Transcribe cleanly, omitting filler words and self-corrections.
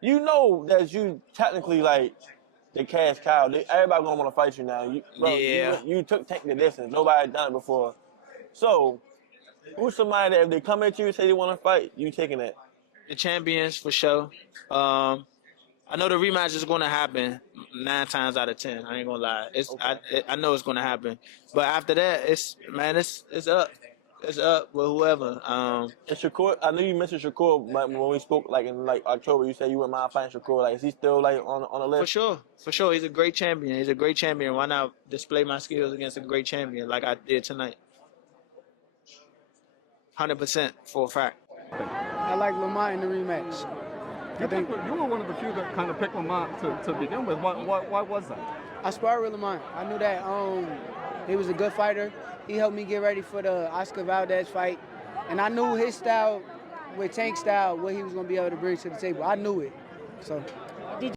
you know that you technically like the cash cow. Everybody gonna want to fight you now. Yeah. You took Tank the distance. Nobody had done it before. So who's somebody that if they come at you and say they want to fight, you taking it? The champions for sure. I know the rematch is going to happen 9 times out of 10. I ain't gonna lie. Okay. I know it's going to happen. But after that, it's up. It's up with whoever. And Shakur, I know you mentioned Shakur, but when we spoke like in like October, you said you wouldn't mind fighting Shakur. Like, is he still like on the For list? sure, for sure, he's a great champion. He's a great champion. Why not display my skills against a great champion like I did tonight? 100% for a fact. I like Lamont in the rematch. You were one of the few that kind of picked Lamont to begin with. Why was that? I sparred with Lamont. I knew that he was a good fighter. He helped me get ready for the Oscar Valdez fight. And I knew his style, with Tank style, what he was going to be able to bring to the table. I knew it. So